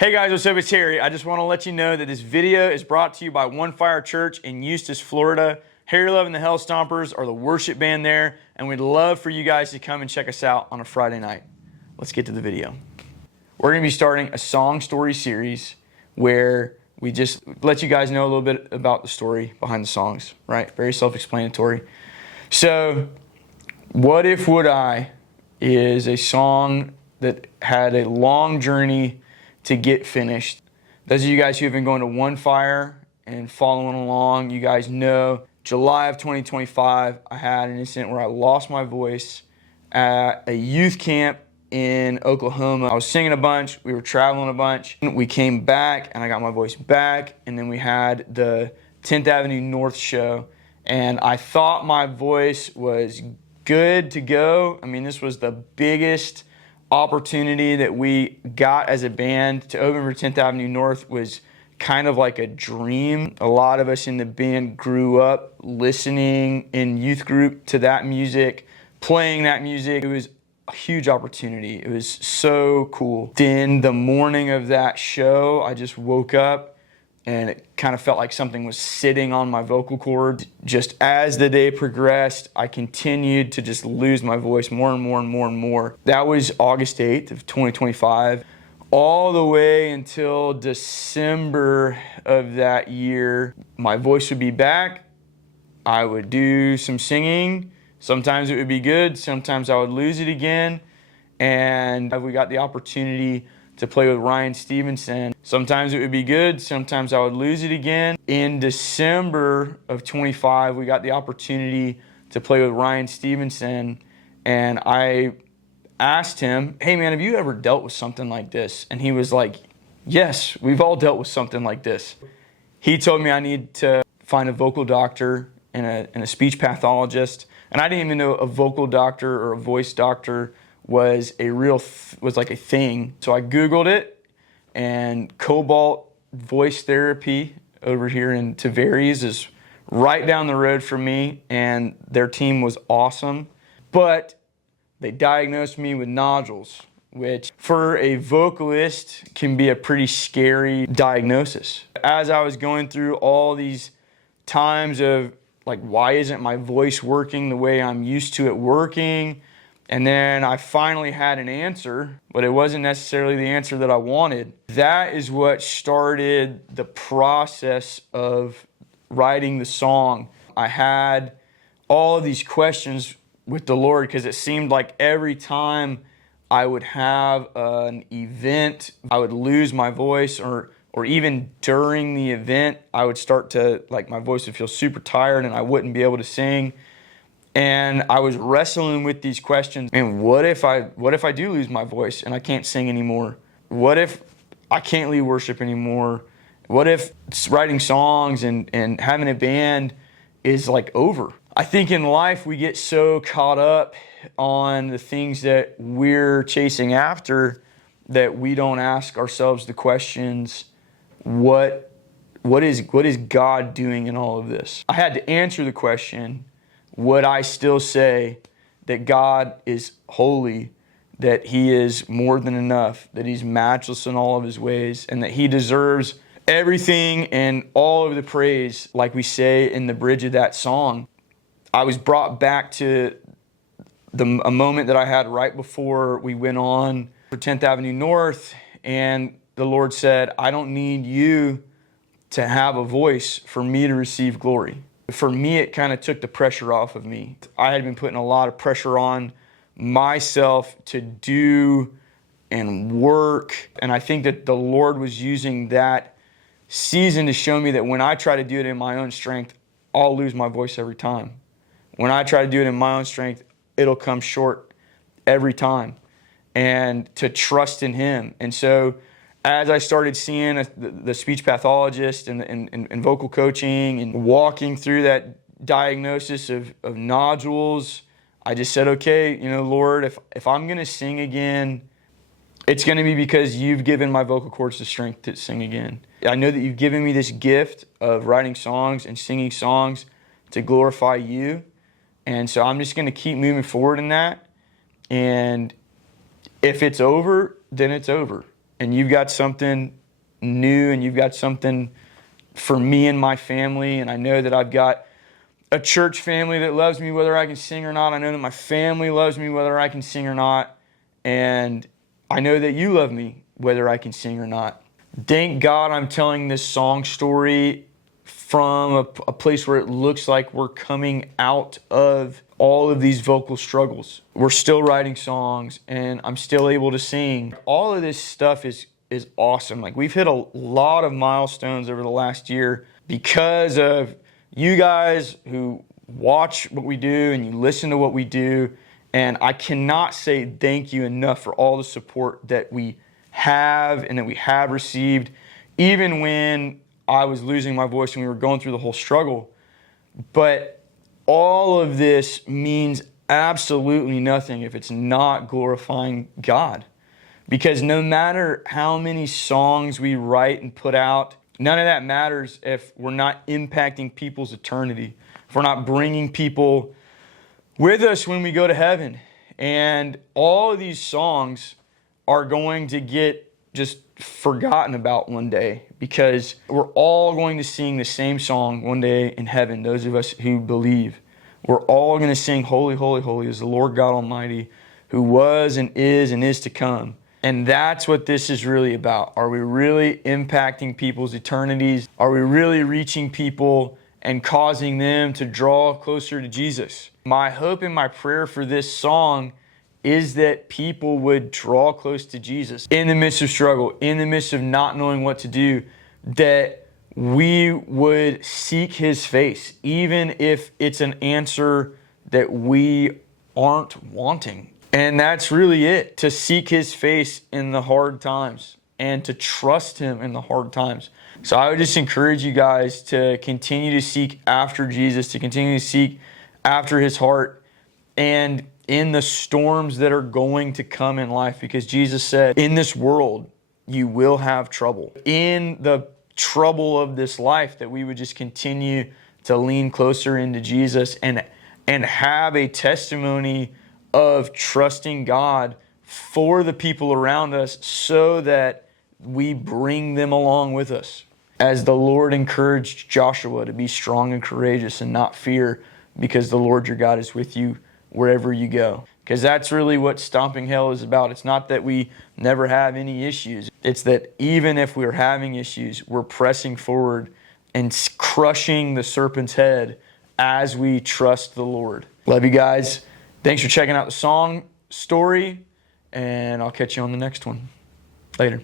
Hey guys, what's up? It's Harry. I just want to let you know that this video is brought to you by One Fire Church in Eustis, Florida. Harry Love and the Hell Stompers are the worship band there, and we'd love for you guys to come and check us out on a Friday night. Let's get to the video. We're going to be starting a song story series where we just let you guys know a little bit about the story behind the songs, right? Very self-explanatory. So, What If Would I is a song that had a long journey to get finished. Those of you guys who have been going to One Fire and following along, you guys know July of 2025, I had an incident where I lost my voice at a youth camp in Oklahoma. I was singing a bunch, we were traveling a bunch. We came back and I got my voice back, and then we had the 10th Avenue North show, and I thought my voice was good to go. I mean, this was the biggest opportunity that we got as a band. To open for 10th Avenue North was kind of like a dream. A lot of us in the band grew up listening in youth group to that music, playing that music. It was a huge opportunity. It was so cool. Then the morning of that show, I just woke up and it kind of felt like something was sitting on my vocal cords. Just as the day progressed, I continued to just lose my voice more and more and more and more. That was August 8th of 2025. All the way until December of that year, my voice would be back. I would do some singing. Sometimes it would be good. Sometimes I would lose it again. And we got the opportunity to play with Ryan Stevenson. Sometimes it would be good, sometimes I would lose it again. In December of 25, we got the opportunity to play with Ryan Stevenson, and I asked him, hey man, have you ever dealt with something like this? And he was like, yes, we've all dealt with something like this. He told me I need to find a vocal doctor and a speech pathologist, and I didn't even know a vocal doctor or a voice doctor was like a thing. So I Googled it, and Cobalt Voice Therapy over here in Tavares is right down the road from me, and their team was awesome. But they diagnosed me with nodules, which for a vocalist can be a pretty scary diagnosis. As I was going through all these times of like, why isn't my voice working the way I'm used to it working? And then I finally had an answer, but it wasn't necessarily the answer that I wanted. That is what started the process of writing the song. I had all of these questions with the Lord because it seemed like every time I would have an event, I would lose my voice, or even during the event, I would start to, like, my voice would feel super tired and I wouldn't be able to sing. And I was wrestling with these questions. And what if I do lose my voice and I can't sing anymore? What if I can't lead worship anymore? What if writing songs and having a band is like over? I think in life we get so caught up on the things that we're chasing after that we don't ask ourselves the questions, what is God doing in all of this? I had to answer the question, would I still say that God is holy, that He is more than enough, that He's matchless in all of His ways, and that He deserves everything and all of the praise, like we say in the bridge of that song? I was brought back to a moment that I had right before we went on for 10th Avenue North, and the Lord said, I don't need you to have a voice for me to receive glory. For me, it kind of took the pressure off of me. I had been putting a lot of pressure on myself to do and work. And I think that the Lord was using that season to show me that when I try to do it in my own strength, I'll lose my voice every time. When I try to do it in my own strength, it'll come short every time. And to trust in Him. And so as I started seeing the speech pathologist and vocal coaching and walking through that diagnosis of nodules, I just said, okay, Lord, if I'm going to sing again, it's going to be because You've given my vocal cords the strength to sing again. I know that You've given me this gift of writing songs and singing songs to glorify You. And so I'm just going to keep moving forward in that. And if it's over, then it's over. and you've got something new, and you've got something for me and my family. And I know that I've got a church family that loves me whether I can sing or not. I know that my family loves me whether I can sing or not. And I know that you love me whether I can sing or not. Thank God I'm telling this song story from a place where it looks like we're coming out of all of these vocal struggles. We're still writing songs, and I'm still able to sing. All of this stuff is awesome. Like, we've hit a lot of milestones over the last year because of you guys who watch what we do and you listen to what we do. And I cannot say thank you enough for all the support that we have and that we have received, even when I was losing my voice and we were going through the whole struggle. But all of this means absolutely nothing if it's not glorifying God. Because no matter how many songs we write and put out, none of that matters if we're not impacting people's eternity, if we're not bringing people with us when we go to heaven. And all of these songs are going to get just forgotten about one day, because we're all going to sing the same song one day in heaven. Those of us who believe, we're all going to sing, "Holy, holy, holy is the Lord God Almighty, who was and is to come." And that's what this is really about. Are we really impacting people's eternities? Are we really reaching people and causing them to draw closer to Jesus? My hope and my prayer for this song is that people would draw close to Jesus in the midst of struggle, in the midst of not knowing what to do, that we would seek his face, even if it's an answer that we aren't wanting. And that's really it, to seek his face in the hard times and to trust him in the hard times. So I would just encourage you guys to continue to seek after Jesus, to continue to seek after his heart, and in the storms that are going to come in life, because Jesus said, in this world, you will have trouble. In the trouble of this life, that we would just continue to lean closer into Jesus and have a testimony of trusting God for the people around us, so that we bring them along with us. As the Lord encouraged Joshua to be strong and courageous and not fear, because the Lord your God is with you wherever you go. Because that's really what Stomping Hell is about. It's not that we never have any issues. It's that even if we're having issues, we're pressing forward and crushing the serpent's head as we trust the Lord. Love you guys. Thanks for checking out the song story, and I'll catch you on the next one. Later.